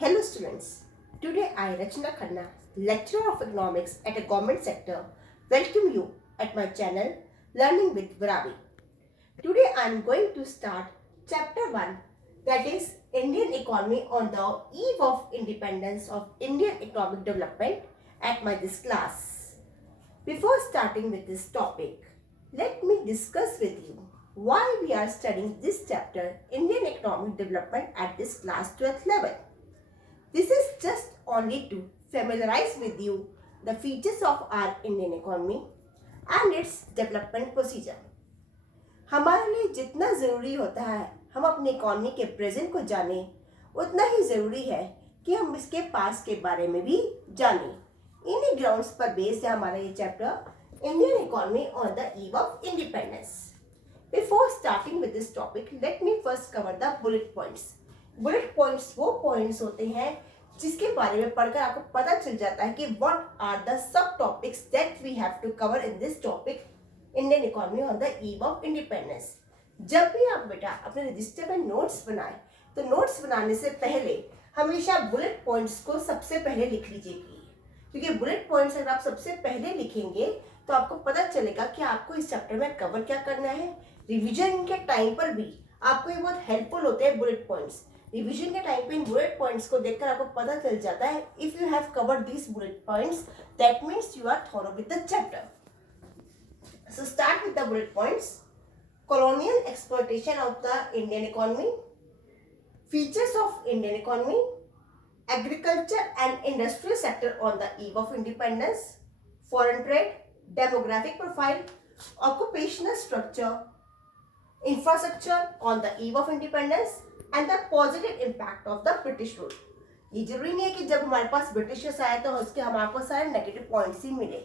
Hello students, today I Rachna Khanna, lecturer of economics at a government sector, welcome you at my channel Learning with Varavi. Today I am going to start chapter 1, that is Indian economy on the eve of independence of Indian economic development at my this class. Before starting with this topic, let me discuss with you why we are studying this chapter Indian economic development at this class 12th level. This is just only to familiarize with you the features of our Indian economy and its development procedure. हमारे लिए जितना ज़रूरी होता है हम अपनी economy के present को जानें, उतना ही ज़रूरी है कि हम इसके पास के बारे में भी जानें। इन्हीं ग्राउंड्स पर बेस्ड है हमारा ये chapter Indian economy on the eve of independence. Before starting with this topic, let me first cover the bullet points. Bullet points वो पॉइंट्स होते हैं जिसके बारे में पढ़कर आपको पता चल जाता है कि what are the sub topics that we have to cover in this topic Indian economy on the eve of independence. जब भी आप बेटा अपने रजिस्टर में नोट्स बनाए तो नोट्स बनाने से पहले हमेशा बुलेट पॉइंट्स को सबसे पहले लिख लीजिए, क्योंकि बुलेट पॉइंट्स अगर आप सबसे पहले लिखेंगे तो आपको पता चलेगा कि आपको इस चैप्टर में कवर क्या करना है। रिवीजन के टाइम पर भी आपको ये बहुत हेल्पफुल होते हैं बुलेट पॉइंट्स। रिवीजन के टाइम पे इन बुलेट पॉइंट्स को देखकर आपको पता चल जाता है if you have covered this bullet points that means you are thorough with the chapter. So start with the bullet points. colonial exploitation of the Indian economy, features of Indian economy, agriculture and industrial sector on the eve of independence, foreign trade, demographic profile, occupational structure, infrastructure on the eve of independence and the positive impact of the British rule. ये जरूरी नहीं है कि जब हमारे पास Britishers आए तो उसके हमारे सारे नेगेटिव पॉइंट्स ही मिले,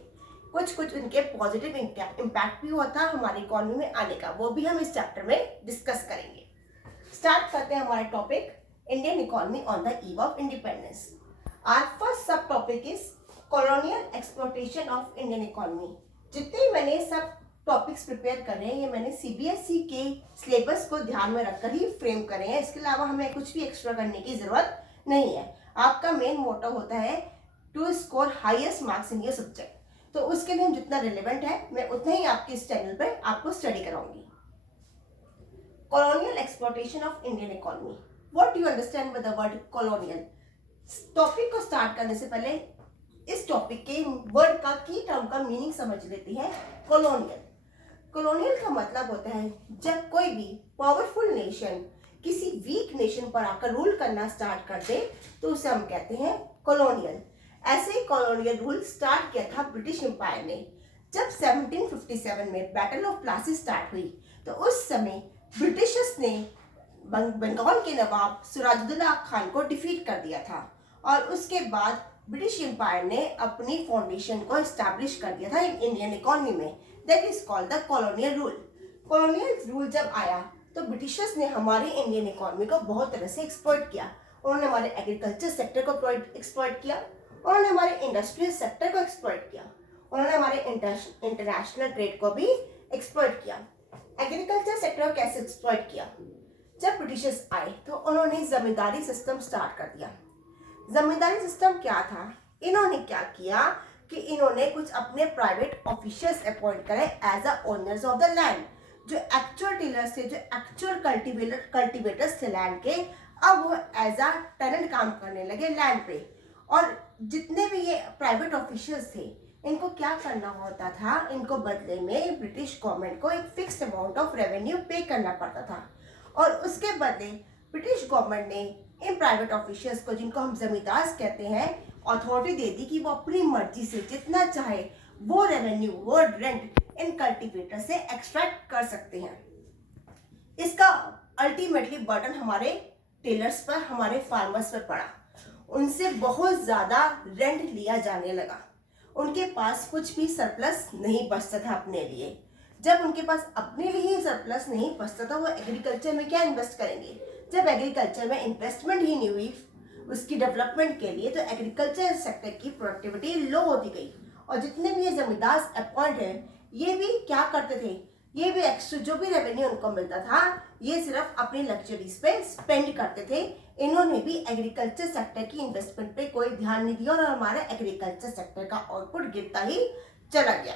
कुछ उनके पॉजिटिव इम्पैक्ट भी हुआ था हमारी इकोनॉमी में आने का, वो भी हम इस चैप्टर में डिस्कस करेंगे। स्टार्ट करते हैं हमारा topic Indian economy on the eve of independence. Our first subtopic is colonial exploitation of Indian economy. जितने मैंने सब टॉपिक्स प्रिपेयर कर रहे हैं ये मैंने सीबीएसई के सिलेबस को ध्यान में रखकर ही फ्रेम करे हैं, इसके अलावा हमें कुछ भी एक्स्ट्रा करने की जरूरत नहीं है। आपका मेन मोटो होता है to score highest marks in your subject, तो उसके लिए हम जितना रिलेवेंट है मैं उतना ही आपके इस चैनल पे आपको स्टडी कराऊंगी। Colonial exploitation of Indian economy, what do you understand with the word colonial. Topic को स्टार्ट करने से पहले इस टॉपिक के वर्ड का की टर्म का मीनिंग समझ लेती है। कॉलोनियल, कॉलोनियल का मतलब होता है जब कोई भी पावरफुल नेशन किसी वीक नेशन पर आकर रूल करना स्टार्ट कर दे तो उसे हम कहते हैं कॉलोनियल। ऐसे ही कॉलोनियल रूल स्टार्ट किया था ब्रिटिश एम्पायर ने। जब 1757 में बैटल ऑफ प्लासी स्टार्ट हुई तो उस समय ब्रिटिशर्स ने बंगाल के नवाब सिराजुद्दौला खान को डिफीट कर दिया था और उसके बाद ब्रिटिश एम्पायर ने अपनी फाउंडेशन को एस्टैब्लिश कर दिया था इंडियन इकोनॉमी में, that is called the colonial rule. Colonial rule जब आया तो ब्रिटिशर्स ने हमारी इंडियन इकोनॉमी को बहुत तरह से एक्सप्लॉइट किया। उन्होंने हमारे एग्रीकल्चर सेक्टर को एक्सप्लॉइट किया, उन्होंने हमारे इंडस्ट्रियल सेक्टर को एक्सप्लॉइट किया, उन्होंने हमारे इंटरनेशनल ट्रेड को भी एक्सप्लॉइट किया। एग्रीकल्चर सेक्टर को कैसे एक्सप्लॉइट किया? जब ब्रिटिशर्स आए तो उन्होंने जमींदारी सिस्टम स्टार्ट कर दिया। जमींदारी सिस्टम क्या था? इन्होंने क्या किया कि इन्होंने कुछ अपने प्राइवेट ऑफिशियल्स अपॉइंट करे as a owners of the land, जो एक्चुअल टीलर्स थे, जो एक्चुअल कल्टिवेटर्स थे लैंड के, अब वो एज अ टेनेंट काम करने लगे लैंड पे। और जितने भी ये प्राइवेट ऑफिशियल्स थे इनको क्या करना होता था, इनको बदले में ब्रिटिश गवर्नमेंट को एक फिक्स्ड अमाउंट ऑफ रेवेन्यू पे करना पड़ता था और उसके बदले ब्रिटिश गवर्नमेंट ने इन प्राइवेट ऑफिशियल्स को, जिनको हम जमींदार कहते हैं, अथॉरिटी दे दी कि वो अपनी मर्जी से जितना चाहे वो रेवेन्यू, वो रेंट इन कल्टिवेटर से एक्सट्रैक्ट कर सकते हैं। इसका अल्टीमेटली बर्डन हमारे टेलर्स पर, हमारे फार्मर्स पर पड़ा। उनसे बहुत ज़्यादा रेंट लिया जाने लगा, उनके पास कुछ भी सरप्लस नहीं बचता था अपने लिए। जब उनके पास अपने लिए ही सरप्लस नहीं बचता था वो एग्रीकल्चर में क्या इन्वेस्ट करेंगे? जब एग्रीकल्चर में इन्वेस्टमेंट ही नहीं हुई उसकी डेवलपमेंट के लिए तो एग्रीकल्चर सेक्टर की प्रोडक्टिविटी लो होती गई। और जितने भी ये जमींदार अपॉइंट हैं ये भी क्या करते थे, ये भी एक्स्ट्रा जो भी रेवेन्यू उनको मिलता था ये सिर्फ अपनी लग्जरीज पे स्पेंड करते थे इन्होंने भी एग्रीकल्चर सेक्टर की इन्वेस्टमेंट पे कोई ध्यान नहीं दिया और हमारा एग्रीकल्चर सेक्टर का आउटपुट गिरता ही चला गया।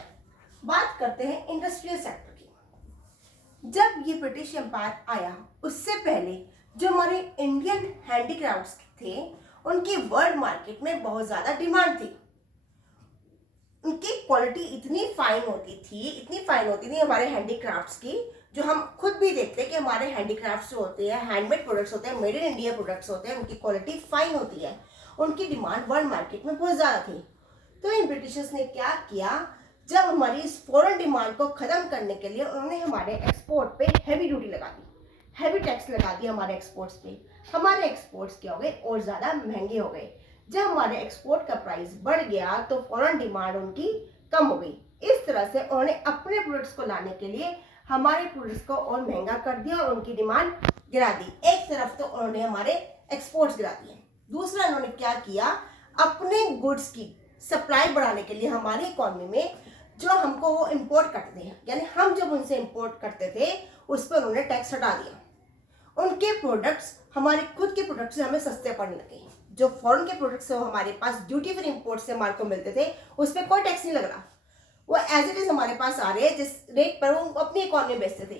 बात करते हैं इंडस्ट्रियल सेक्टर की। जब ये ब्रिटिश एम्पायर आया उससे पहले जो हमारे इंडियन हैंडीक्राफ्ट्स थे उनकी वर्ल्ड मार्केट में बहुत ज्यादा डिमांड थी। उनकी क्वालिटी इतनी फाइन होती थी हमारे हैंडीक्राफ्ट्स की, जो हम खुद भी देखते हैं कि हमारे हैंडीक्राफ्ट्स जो होते हैं, हैंडमेड प्रोडक्ट्स होते हैं, मेड इन इंडिया प्रोडक्ट्स होते हैं, उनकी क्वालिटी फाइन होती है। उनकी डिमांड वर्ल्ड मार्केट में बहुत ज़्यादा थी। तो इन ब्रिटिशर्स ने क्या किया, जब हमारी इस फॉरेन डिमांड को ख़त्म करने के लिए उन्होंने हमारे एक्सपोर्ट पे हैवी ड्यूटी लगा दी, हैवी टैक्स लगा दिया हमारे एक्सपोर्ट्स पे। हमारे एक्सपोर्ट्स क्या हो गए, और ज़्यादा महंगे हो गए। जब हमारे एक्सपोर्ट का प्राइस बढ़ गया तो फॉरेन डिमांड उनकी कम हो गई। इस तरह से उन्होंने अपने प्रोडक्ट्स को लाने के लिए हमारे प्रोडक्ट्स को और महंगा कर दिया और उनकी डिमांड गिरा दी। एक तरफ तो उन्होंने हमारे एक्सपोर्ट्स गिरा दिए, दूसरा उन्होंने क्या किया, अपने गुड्स की सप्लाई बढ़ाने के लिए हमारी इकोनॉमी में जो हमको वो इम्पोर्ट करते हैं, यानी हम जब उनसे इम्पोर्ट करते थे उस पर उन्होंने टैक्स हटा दिया। उनके प्रोडक्ट्स हमारे खुद के प्रोडक्ट्स से हमें सस्ते पड़ने लगे। जो फॉरेन के प्रोडक्ट्स हमारे पास ड्यूटी फ्री इंपोर्ट से हमारे को मिलते थे उस पर कोई टैक्स नहीं लग रहा, वो एज इट इज हमारे पास आ रहे हैं जिस रेट पर वो अपनी इकोनॉमी में बेचते थे।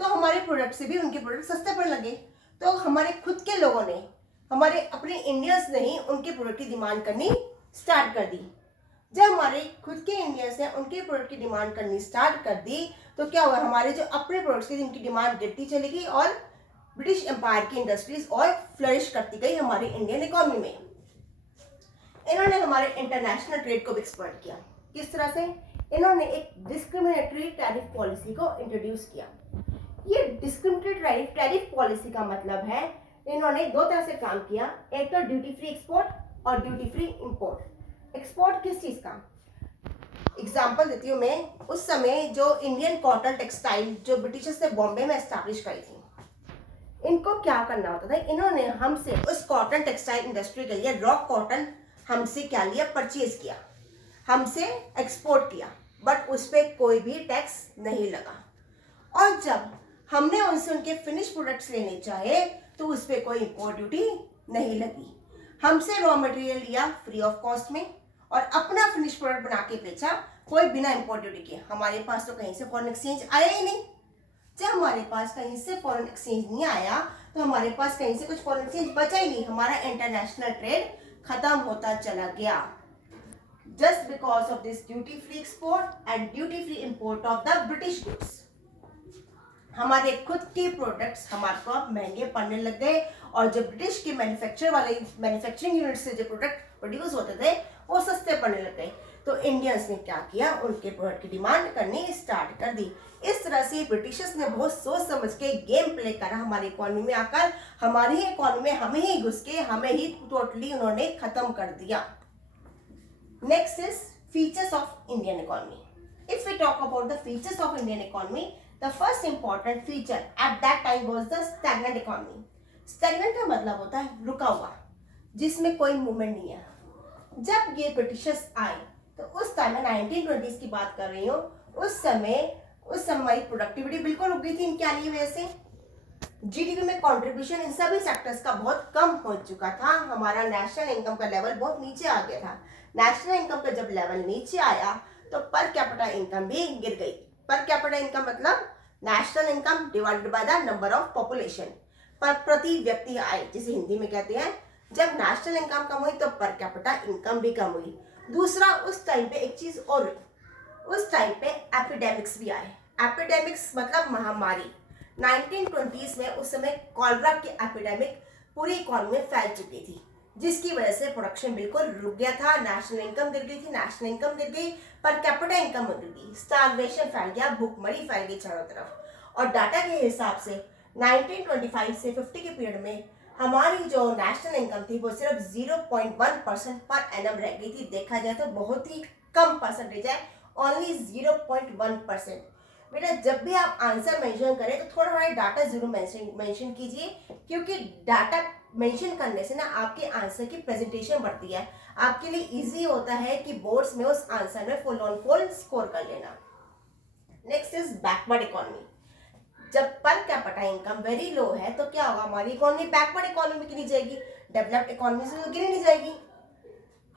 तो हमारे प्रोडक्ट से भी उनके प्रोडक्ट सस्ते पड़ने लगे। तो हमारे खुद के लोगों ने, हमारे अपने इंडियंस ने ही उनके प्रोडक्ट की डिमांड करनी स्टार्ट कर दी। जब हमारे खुद के इंडियंस ने उनके प्रोडक्ट की डिमांड करनी स्टार्ट कर दी तो क्या हुआ, हमारे जो अपने प्रोडक्ट्स की जिनकी डिमांड गिरती चली गई और ब्रिटिश एम्पायर की इंडस्ट्रीज और फ्लरिश करती गई हमारी इंडियन इकोनॉमी में। इन्होंने हमारे इंटरनेशनल ट्रेड को भी एक्सपर्ट किया। किस तरह से, इन्होंने एक डिस्क्रिमिनेटरी टैरिफ पॉलिसी को इंट्रोड्यूस किया। ये डिस्क्रिमिनेटरी टैरिफ पॉलिसी का मतलब है, इन्होंने दो तरह से काम किया, एक तो ड्यूटी फ्री एक्सपोर्ट और ड्यूटी फ्री इंपोर्ट। एक्सपोर्ट किस चीज का, एग्जाम्पल देती हूँ मैं। उस समय जो इंडियन कॉटन टेक्सटाइल जो ब्रिटिशर्स ने बॉम्बे में एस्टैब्लिश करी थी, इनको क्या करना होता था, इन्होंने हमसे उस कॉटन टेक्सटाइल इंडस्ट्री के लिए रॉ कॉटन हमसे क्या लिया, परचेज किया, हमसे एक्सपोर्ट किया, बट उस पर कोई भी टैक्स नहीं लगा। और जब हमने उनसे उनके फिनिश प्रोडक्ट्स लेने चाहे तो उस पर कोई इंपोर्ट ड्यूटी नहीं लगी। हमसे रॉ मटेरियल लिया फ्री ऑफ कॉस्ट में और अपना फिनिश प्रोडक्ट बना के बेचा, कोई बिना इंपोर्ट ड्यूटी के। हमारे पास तो कहीं से फॉरेन एक्सचेंज आया ही नहीं। जब हमारे पास कहीं से फॉरेन एक्सचेंज नहीं आया तो हमारे पास कहीं से कुछ फॉरेन एक्सचेंज बचा ही नहीं, हमारा इंटरनेशनल ट्रेड खत्म होता चला गया। Just because of this duty free export and duty free import of the British goods, हमारे खुद के प्रोडक्ट्स हमारे को अब महंगे पड़ने लग गए और जो ब्रिटिश के मैन्युफैक्चरिंग यूनिट से जो प्रोडक्ट प्रोड्यूस होते थे वो सस्ते पड़ने लग गए। तो इंडियंस ने क्या किया, उनके प्रोडक्ट की डिमांड करनी स्टार्ट कर दी। इस तरह से ब्रिटिशर्स ने बहुत सोच समझ के गेम प्ले करा हमारी इकोनॉमी में आकर, हमारी ही इकोनॉमी में हमें ही घुस के हमें ही टोटली उन्होंने खत्म कर दिया। Next is features of Indian economy. If we talk about the features of Indian economy, the first important feature at that time was the stagnant economy. Stagnant का मतलब होता है रुका हुआ, जिसमें कोई मूवमेंट नहीं है। जब ये ब्रिटिशर्स आए तो उस टाइम में 1920s की बात कर रही हूँ, उस समय हमारी प्रोडक्टिविटी बिल्कुल रुक गई थी। इनके आने की वजह से जीडीपी में कंट्रीब्यूशन इन सभी सेक्टर्स का बहुत कम हो चुका था। हमारा नेशनल इनकम का लेवल बहुत नीचे आ गया था। नेशनल इनकम का जब लेवल नीचे आया तो पर कैपिटा इनकम भी गिर गई। पर कैपिटा इनकम मतलब national income divided by the number of population, पर प्रति व्यक्ति आय जिसे हिंदी में कहते हैं। जब नेशनल इनकम कम हुई तो पर कैपिटा इनकम भी कम हुई। दूसरा, उस टाइम पे एक चीज और, उस टाइम पे एपिडेमिक्स भी आए। एपिडेमिक्स मतलब महामारी। 1920s में उस समय कॉलरा की एपिडेमिक पूरी इकोनॉमी में फैल चुकी थी, जिसकी वजह से प्रोडक्शन बिल्कुल रुक गया था। नेशनल इनकम गिर गई थी, नेशनल इनकम गिर गई, पर कैपिटा इनकम गिर गई, स्टारवेशन फैल गया, भूखमरी फैल गई चारों तरफ। और डाटा के हिसाब से 1925 से 50 के पीरियड में हमारी जो नेशनल इनकम थी वो सिर्फ 0.1% पर एनम रह गई थी। देखा जाए तो बहुत ही कम परसेंटेज है, ओनली 0.1%। बेटा जब भी आप आंसर मेंशन करें तो थोड़ा थोड़ा डाटा जरूर मेंशन कीजिए, क्योंकि डाटा मेंशन करने से ना आपके आंसर की प्रेजेंटेशन बढ़ती है, आपके लिए इजी होता है कि बोर्ड्स में उस आंसर में फुल ऑन फुल स्कोर कर लेना। Next is backward economy. जब per capita income very low है तो क्या होगा, हमारी इकोनॉमी बैकवर्ड इकोनॉमी की नहीं जाएगी, डेवलप्ड इकोनॉमी से तो गिरी नहीं जाएगी।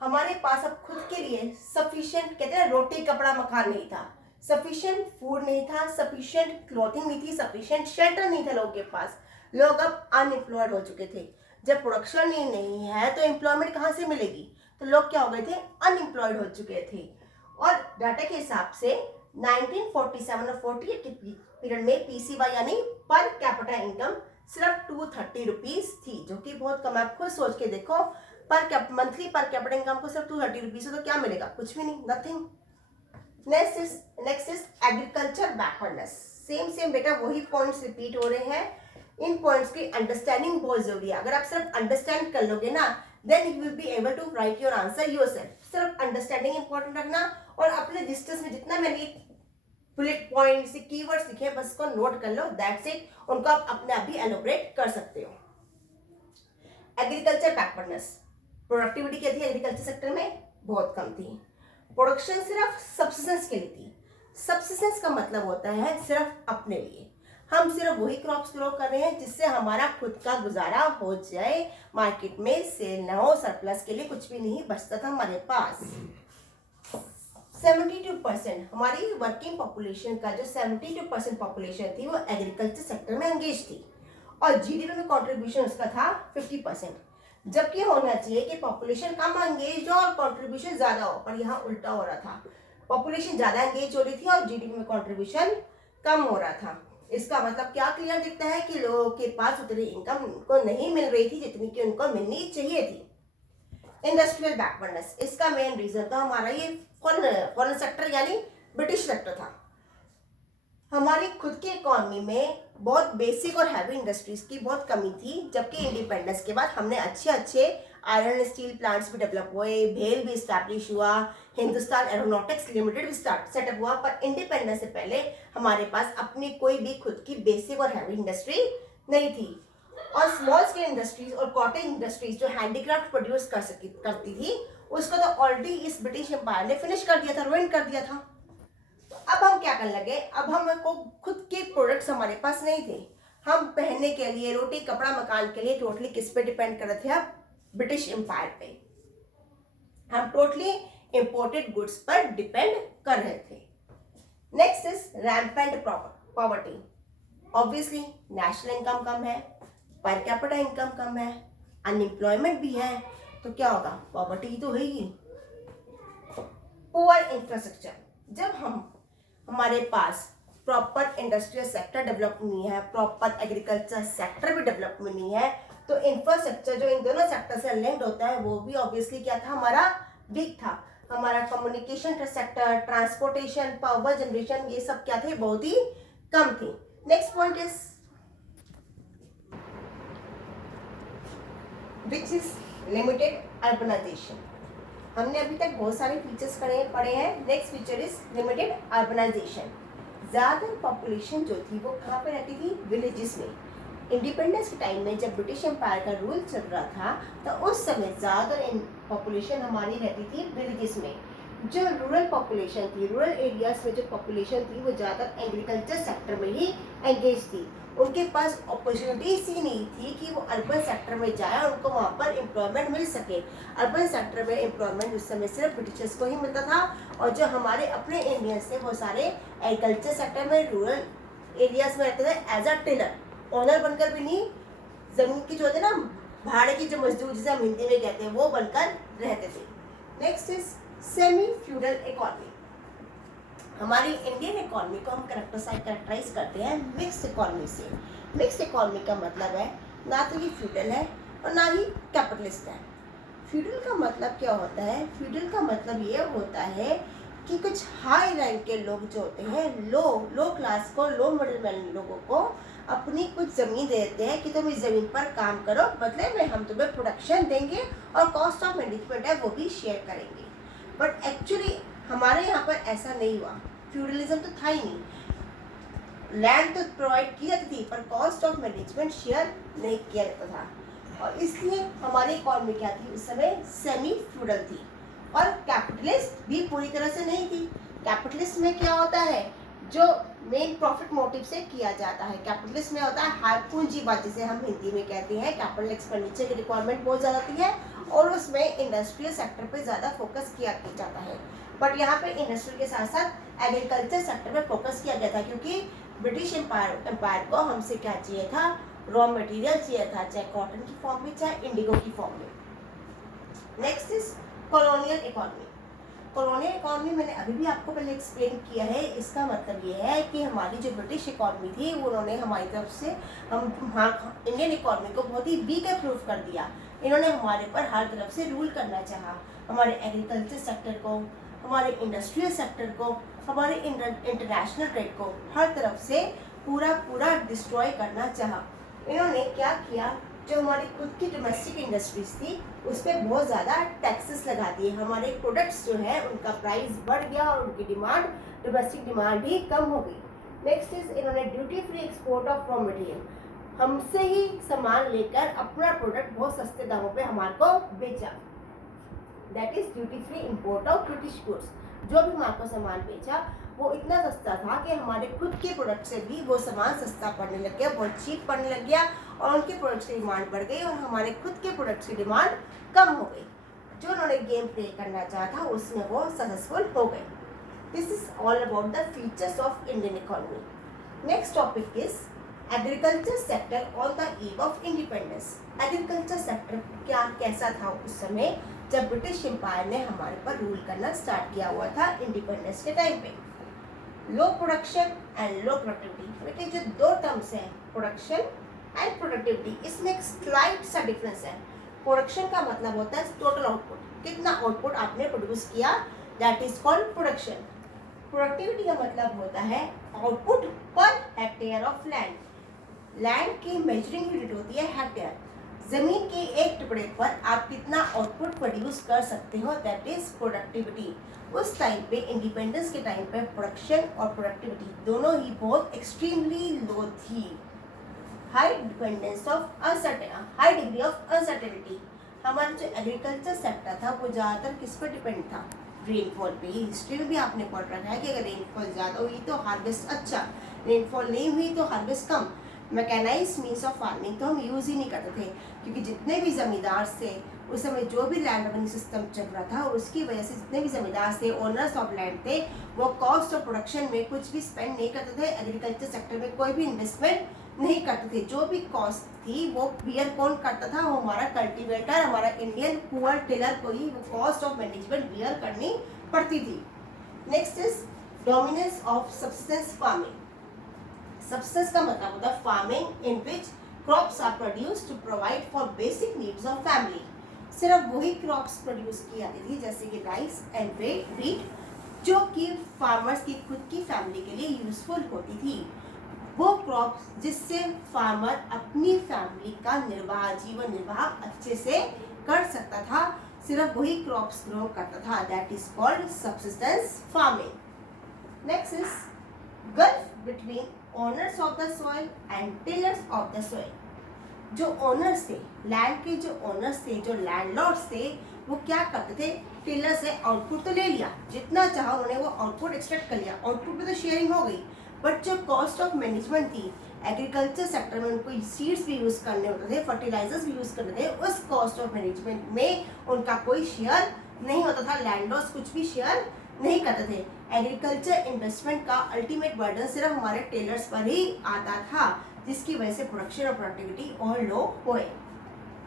हमारे पास अब खुद के लिए सफिशिएंट, कहते हैं रोटी कपड़ा मकान नहीं था, सफिशिएंट फूड नहीं था, सफिशिएंट क्लोथिंग नहीं थी, सफिशिएंट शेल्टर नहीं था लोगों के पास। लोग अब अनएम्प्लॉयड हो चुके थे। जब प्रोडक्शन ही नहीं है तो एम्प्लॉयमेंट कहाँ से मिलेगी, तो लोग क्या हो गए थे, अनएम्प्लॉयड हो चुके थे। और डाटा के हिसाब से 1947 और 48 के पीरियड में पीसीवाई यानी पर कैपिटा इनकम सिर्फ 230 रुपीज थी, जो कि बहुत कम है। आप खुद सोच के देखो, मंथली पर कैपिटा इनकम को सिर्फ 230 रुपीज है तो क्या मिलेगा, कुछ भी नहीं, nothing. Next is agriculture backwardness. Same बेटा वही पॉइंट्स रिपीट हो रहे हैं। इन पॉइंट्स की अंडरस्टैंडिंग बहुत जरूरी है। अगर आप सिर्फ अंडरस्टैंड कर लोगे ना, then you will be able to write your answer yourself. सिर्फ अंडरस्टैंडिंग इंपॉर्टेंट रखना, और अपने डिस्कस में जितना मैंने बुलेट पॉइंट्स कीवर्ड्स लिखे बस उसको नोट कर लो, दैट्स इट। उनको आप अपने आप भी एलोबरेट कर सकते हो। एग्रीकल्चर बैकवर्डनेस, प्रोडक्टिविटी क्या थी एग्रीकल्चर सेक्टर में, बहुत कम थी। प्रोडक्शन सिर्फ सब्सिस्टेंस के लिए थी। सब्सिस्टेंस का मतलब होता है सिर्फ अपने लिए, हम सिर्फ वही क्रॉप्स ग्रो कर रहे हैं जिससे हमारा खुद का गुजारा हो जाए, मार्केट में सेल ना हो, सरप्लस के लिए कुछ भी नहीं बचता था हमारे पास। 72% हमारी वर्किंग पॉपुलेशन का जो 72% पॉपुलेशन थी वो एग्रीकल्चर सेक्टर में एंगेज थी, और जीडीपी में कंट्रीब्यूशन उसका था 50%। जबकि होना चाहिए कि पॉपुलेशन कम एंगेज हो और कंट्रीब्यूशन ज्यादा हो, पर यहाँ उल्टा हो रहा था, पॉपुलेशन ज्यादा एंगेज हो रही थी और जीडीपी में कंट्रीब्यूशन कम हो रहा था। इसका मतलब क्या क्लियर दिखता है कि लोगों के पास उतनी इनकम उनको नहीं मिल रही थी जितनी कि उनको मिलनी चाहिए थी। इंडस्ट्रियल बैकवर्डनेस, इसका मेन रीजन तो हमारा ये फॉरेन सेक्टर यानी ब्रिटिश सेक्टर था। हमारी खुद की इकोनॉमी में बहुत बेसिक और हैवी इंडस्ट्रीज की बहुत कमी थी, जबकि इंडिपेंडेंस के बाद हमने अच्छे आयरन स्टील प्लांट्स भी डेवलप हुए, भेल भी स्टैब्लिश हुआ, हिंदुस्तान एरोनॉटिक्स लिमिटेड भी सेटअप हुआ। पर इंडिपेंडेंस से पहले हमारे पास अपनी कोई भी खुद की बेसिक और हैवी इंडस्ट्री नहीं थी। और स्मॉल स्केल इंडस्ट्रीज और कॉटेज इंडस्ट्रीज जो हैंडीक्राफ्ट प्रोड्यूस करती थी, उसको तो ऑलरेडी इस ब्रिटिश एम्पायर ने फिनिश कर दिया था, रुइन कर दिया था। तो अब हम क्या करने लगे, अब हमको खुद के प्रोडक्ट्स हमारे पास नहीं थे। हम पहनने के लिए, रोटी कपड़ा मकान के लिए टोटली किस पे डिपेंड कर रहे थे, अब ब्रिटिश एम्पायर पे। हम टोटली इंपोर्टेड गुड्स पर डिपेंड कर रहे थे। Next is rampant poverty. Obviously national income कम है, पर कैपिटा इनकम कम है, अनएम्प्लॉयमेंट भी है, तो क्या होगा, पॉवर्टी तो है ही। पुअर इंफ्रास्ट्रक्चर, जब हमारे पास प्रॉपर इंडस्ट्रियल सेक्टर डेवलप नहीं है, प्रॉपर एग्रीकल्चर सेक्टर भी डेवलप नहीं है, तो इंफ्रास्ट्रक्चर जो इन दोनों सेक्टर से लिंक्ड होता है वो भी ऑब्वियसली क्या था, हमारा वीक था। हमारा communication sector, transportation, power generation, ये सब क्या थे, बहुत ही कम थे। Next point is which is limited urbanisation. हमने अभी तक बहुत सारे फीचर्स पढ़े हैं। Next feature is limited urbanisation. ज़्यादातर पॉपुलेशन जो थी वो कहाँ पे रहती थी, विलेजेस में। इंडिपेंडेंस के टाइम में जब ब्रिटिश एम्पायर का रूल चल रहा था तो उस समय ज़्यादातर पॉपुलेशन हमारी रहती थी विलेजेस में। जो रूरल पॉपुलेशन थी, रूरल एरियाज में जो पॉपुलेशन थी वो ज़्यादातर एग्रीकल्चर सेक्टर में ही एंगेज थी। उनके पास अपॉर्चुनिटीज ही नहीं थी कि वो अर्बन सेक्टर में जाए और उनको वहाँ पर एम्प्लॉयमेंट मिल सके। अर्बन सेक्टर में एम्प्लॉयमेंट उस समय सिर्फ ब्रिटिशर्स को ही मिलता था, और जो हमारे अपने इंडियंस थे वो सारे एग्रीकल्चर सेक्टर में, रूरल एरियाज में रहते थे एज अ टेलर, ओनर बनकर भी नहीं, जमीन की जो होते ना भाड़े की जो मजदूर, जिसे हम हिंदी में कहते हैं, वो बनकर रहते थे। Next is semi feudal economy. हमारी इंडियन इकोनॉमी को हम कैरेक्टराइज करते हैं मिक्स इकोनॉमी से। मिक्स इकोनॉमी का मतलब है ना तो ये फ्यूडल है और ना ही कैपिटलिस्ट है। फ्यूडल का मतलब क्या होता है, फ्यूडल का मतलब ये होता है कि कुछ हाई रैंक के लोग जो होते हैं, लो क्लास को, लो मिडिल मैन लोगों को अपनी कुछ ज़मीन देते हैं कि तुम इस ज़मीन पर काम करो, बदले में हम तुम्हें प्रोडक्शन देंगे और कॉस्ट ऑफ मैनेजमेंट है वो भी शेयर करेंगे। बट एक्चुअली हमारे यहाँ पर ऐसा नहीं हुआ। फ्यूडलिज्म तो था ही नहीं, लैंड तो प्रोवाइड की जाती थी पर कॉस्ट ऑफ मैनेजमेंट शेयर नहीं किया जाता था, और इसलिए हमारी इकॉनमी क्या थी उस समय, सेमी फ्यूडल थी। और कैपिटलिस्ट भी पूरी तरह से नहीं थी। कैपिटलिस्ट में क्या होता है, जो मेन प्रॉफिट मोटिव से किया जाता है। कैपिटलिस्ट में होता है हाई पूंजीवाद, जिसे हम हिंदी में कहते हैं। कैपिटल एक्सपेंडिचर की रिक्वायरमेंट बहुत ज़्यादा होती है और उसमें इंडस्ट्रियल सेक्टर पे ज़्यादा फोकस किया जाता है। बट यहाँ पे इंडस्ट्री के साथ साथ एग्रीकल्चर सेक्टर पे फोकस किया गया था, क्योंकि ब्रिटिश एम्पायर को हमसे क्या चाहिए था, रॉ मटेरियल चाहिए था, चाहे कॉटन की फॉर्म में चाहे इंडिगो की फॉर्म में। Next is colonial economy. Colonial economy मैंने अभी भी आपको पहले एक्सप्लेन किया है। इसका मतलब ये है कि हमारी जो ब्रिटिश इकोनॉमी थी उन्होंने हमारी तरफ से इंडियन इकोनॉमी को बहुत ही वीक अप्रूव कर दिया। इन्होंने हमारे पर हर तरफ से रूल करना चाहा, हमारे एग्रीकल्चर सेक्टर को, हमारे इंडस्ट्रियल सेक्टर को, हमारे इंटरनेशनल ट्रेड को हर तरफ से पूरा डिस्ट्रॉय करना चाहा। इन्होंने क्या किया, जो हमारी खुद की डोमेस्टिक इंडस्ट्रीज थी उस पर बहुत ज़्यादा टैक्सेस लगा दिए। हमारे प्रोडक्ट्स जो है उनका प्राइस बढ़ गया और उनकी डिमांड, डोमेस्टिक डिमांड भी कम हो गई। नेक्स्ट इज इन्होंने duty free export of raw material, हमसे ही सामान लेकर अपना प्रोडक्ट बहुत सस्ते दामों पे हमारे को बेचा। That is duty free import of British goods. जो भी हमारे को सामान बेचा वो इतना सस्ता था कि हमारे खुद के प्रोडक्ट से भी वो सामान सस्ता पड़ने लग गया, बहुत चीप पड़ने लग गया और उनके प्रोडक्ट्स की डिमांड बढ़ गई और हमारे खुद के प्रोडक्ट्स की डिमांड कम हो गई। जो उन्होंने गेम प्ले करना चाहा था उसमें वो सक्सेसफुल हो गए। This is all about the features of Indian economy. Next topic is agriculture sector on the eve of independence. Agriculture sector कैसा था उस समय जब ब्रिटिश एम्पायर ने हमारे पर रूल करना स्टार्ट किया हुआ था इंडिपेंडेंस के टाइम पे। लो प्रोडक्शन एंड लो प्रोडक्टिविटी, बेटे जो दो टर्म्स हैं प्रोडक्शन एंड प्रोडक्टिविटी, इसमें एक स्लाइट सा डिफरेंस है। प्रोडक्शन का मतलब होता है टोटल आउटपुट, कितना आउटपुट आपने प्रोड्यूस किया, that is called production. Productivity का मतलब होता है output per hectare of land. Land की मेजरिंग यूनिट होती है हेक्टेयर। जमीन के एक टुकड़े पर आप कितना आउटपुट प्रोड्यूस कर सकते हो, दैट इज प्रोडक्टिविटी। उस टाइम पे इंडिपेंडेंस के टाइम पे प्रोडक्शन और प्रोडक्टिविटी दोनों ही बहुत एक्सट्रीमली लो थी। High dependence of high degree of uncertainty. हमारा जो एग्रीकल्चर सेक्टर था वो ज़्यादातर किस पर डिपेंड था, रेनफॉल पे ही। हिस्ट्री में भी आपने पढ़ रखा है कि अगर रेनफॉल ज़्यादा हुई तो हार्वेस्ट अच्छा, रेनफॉल नहीं हुई तो हार्वेस्ट कम। मैकेनाइज्ड मीन्स ऑफ फार्मिंग तो हम यूज़ ही नहीं करते थे, क्योंकि जितने भी ज़मींदार थे उस समय जो भी लैंड रेवेन्यू सिस्टम चल रहा था उसकी वजह से जितने भी ज़मींदार थे, ओनर्स ऑफ लैंड थे, वो कॉस्ट ऑफ प्रोडक्शन में कुछ भी स्पेंड नहीं करते थे। एग्रीकल्चर सेक्टर में कोई भी इन्वेस्टमेंट नहीं करते थे। जो भी कॉस्ट थी वो बियर कौन करता था, वो हमारा कल्टीवेटर, हमारा इंडियन पुअर टिलर को ही वो कॉस्ट ऑफ मैनेजमेंट बियर करनी पड़ती थी। Next is dominance of subsistence farming. Subsistence का मतलब होता है farming in which crops are produced to provide for basic needs of family. सिर्फ वही क्रॉप्स प्रोड्यूस की जाती थी जैसे कि राइस एंड व्हीट, जो कि फार्मर्स की खुद की फैमिली के लिए यूजफुल होती थी। वो क्रॉप्स जिससे फार्मर अपनी फैमिली का जीवन निर्वाह अच्छे से कर सकता था, सिर्फ वही क्रॉप्स ग्रो करता था, that is called subsistence farming. Next is gulf between owners of the soil and tillers of the soil. जो ओनर्स थे, लैंड के जो ओनर्स थे, जो लैंडलॉर्ड्स थे, वो क्या करते थे, टिलर से आउटपुट तो ले लिया, जितना चाहा उन्होंने वो आउटपुट एक्सट्रैक्ट कर लिया, आउटपुट में तो शेयरिंग हो गई, बट जो कॉस्ट ऑफ मैनेजमेंट थी एग्रीकल्चर सेक्टर में, उनको सीड्स भी यूज़ करने होते थे, फर्टिलाइजर्स भी यूज़ करते थे, उस कॉस्ट ऑफ मैनेजमेंट में उनका कोई शेयर नहीं होता था। लैंडलॉर्ड्स कुछ भी शेयर नहीं करते थे। एग्रीकल्चर इन्वेस्टमेंट का अल्टीमेट बर्डन सिर्फ हमारे टेलर्स पर ही आता था, जिसकी वजह से प्रोडक्शन और प्रोडक्टिविटी और लो हुए।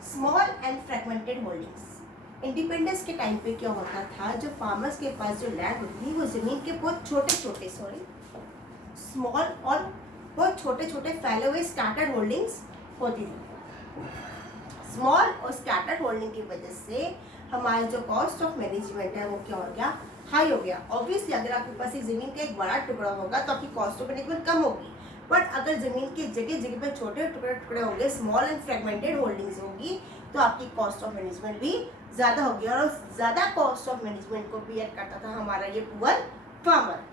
Small and fragmented holdings. Independence के टाइम पे क्या होता था, जो फार्मर्स के पास जो लैंड होती थी वो ज़मीन के बहुत छोटे स्मॉल और बहुत छोटे फैले हुए स्कैटर्ड होल्डिंग्स होती थी। स्मॉल और स्कैटर्ड होल्डिंग की वजह से हमारा जो कॉस्ट ऑफ मैनेजमेंट है वो क्या हो गया, हाई हो गया। ऑब्वियसली अगर आपके पास एक ज़मीन का एक बड़ा टुकड़ा होगा तो आपकी कॉस्ट ऑफ मैनेजमेंट कम होगी, बट अगर ज़मीन के जगह पर छोटे टुकड़े होंगे, स्मॉल एंड फ्रेगमेंटेड होल्डिंग्स होगी, तो आपकी कॉस्ट ऑफ मैनेजमेंट भी ज़्यादा होगी और ज़्यादा कॉस्ट ऑफ मैनेजमेंट को बियर करता था हमारा ये poor farmer.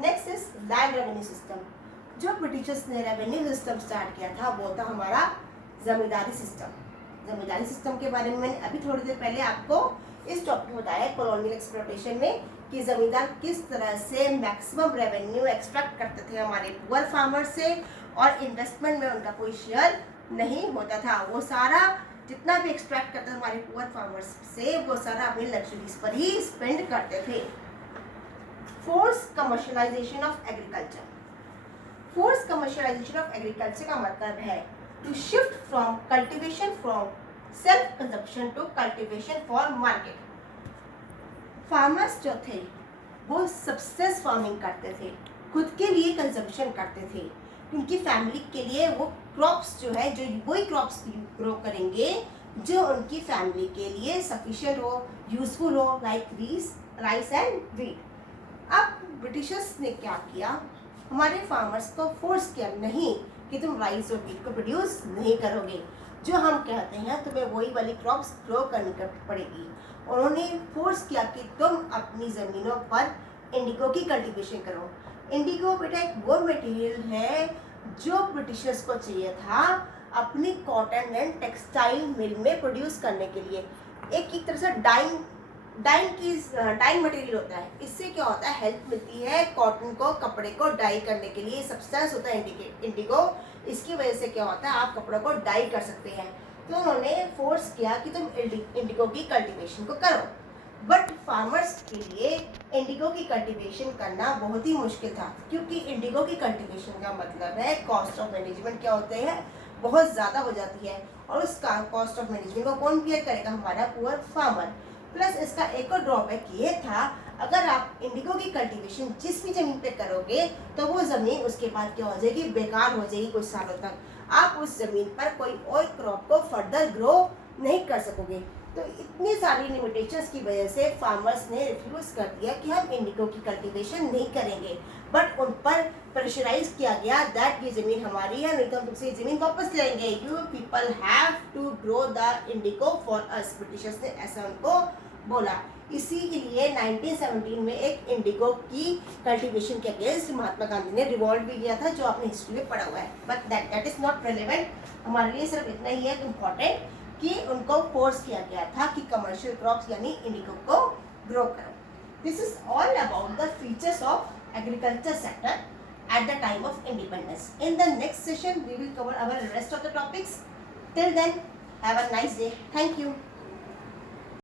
Next is land revenue system. जो ब्रिटिशर्स ने रेवेन्यू सिस्टम स्टार्ट किया था वो था हमारा जमींदारी सिस्टम। जमींदारी सिस्टम के बारे में मैंने अभी थोड़ी देर पहले आपको इस टॉपिक में बताया कॉलोनियल एक्सप्लॉयटेशन में कि जमींदार किस तरह से मैक्सिमम रेवेन्यू एक्सट्रैक्ट करते थे हमारे पुअर फार्मर से, और इन्वेस्टमेंट में उनका कोई शेयर नहीं होता था। वो सारा जितना भी एक्सट्रैक्ट करते थे हमारे पुअर फार्मर्स से, वो सारा अपनी लग्जरीज पर ही स्पेंड करते थे। Force commercialisation of agriculture. Force commercialisation of agriculture का मतलब है to shift from cultivation from self consumption to cultivation for market. Farmers जो थे वो सब्सिस्टेंस फार्मिंग करते थे, खुद के लिए कंजम्पशन करते थे, उनकी फैमिली के लिए वो क्रॉप्स जो है, जो वही क्रॉप्स ग्रो करेंगे जो उनकी फैमिली के लिए सफिशिएंट हो, यूजफुल हो, लाइक राइस एंड व्हीट। अब ब्रिटिशर्स ने क्या किया, हमारे फार्मर्स को फोर्स किया, नहीं कि तुम राइस और व्हीट को प्रोड्यूस नहीं करोगे, जो हम कहते हैं तुम्हें वही वाली क्रॉप्स ग्रो करनी पड़ेगी। उन्होंने फोर्स किया कि तुम अपनी ज़मीनों पर इंडिगो की कल्टीवेशन करो। इंडिगो बेटा एक वो मटेरियल है जो ब्रिटिशर्स को चाहिए था अपनी कॉटन एंड टेक्सटाइल मिल में प्रोड्यूस करने के लिए। एक तरह से डाइंग मटेरियल होता है। इससे क्या होता है, हेल्प मिलती है कॉटन को, कपड़े को डाई करने के लिए। सब्सटेंस होता है इंडिगो, इसकी वजह से क्या होता है, आप कपड़ों को डाई कर सकते हैं। तो उन्होंने फोर्स किया कि तुम इंडिगो की कल्टीवेशन को करो। बट फार्मर्स के लिए इंडिगो की कल्टीवेशन करना बहुत ही मुश्किल था, क्योंकि इंडिगो की कल्टीवेशन का मतलब है कॉस्ट ऑफ मैनेजमेंट क्या होते हैं, बहुत ज़्यादा हो जाती है, और उसका कॉस्ट ऑफ मैनेजमेंट को कौन बियर करेगा, हमारा पुअर फार्मर। प्लस इसका एक और ड्रॉबैक ये था, अगर आप इंडिगो की कल्टीवेशन जिस भी ज़मीन पे करोगे तो वो ज़मीन उसके बाद क्या हो जाएगी, बेकार हो जाएगी कुछ सालों तक। आप उस ज़मीन पर कोई और क्रॉप को फर्दर ग्रो नहीं कर सकोगे। तो इतनी सारी लिमिटेशंस की वजह से फार्मर्स ने रिफ्यूज़ कर दिया कि हम इंडिगो की कल्टीवेशन नहीं करेंगे। बट उन पर प्रेशराइज किया गया दैट ये ज़मीन हमारी है, नहीं तो हम तुमसे ज़मीन वापस लेंगे। You people have to grow the indigo for us. Britishers ने ऐसा उनको बोला। इसी के लिए 1917 में एक इंडिगो की कल्टीवेशन के अगेंस्ट महात्मा गांधी ने रिवॉल्ट भी किया था, जो आपने हिस्ट्री में पढ़ा हुआ है। But that is not relevant. हमारे लिए सिर्फ इतना ही है इम्पॉर्टेंट कि उनको फोर्स किया गया था कि कमर्शियल क्रॉप्स यानी इंडिगो को ग्रो करो। This is all about the features of agriculture sector at the time of independence. In the next session we will cover our rest of the topics. Till then have a nice day. Thank you.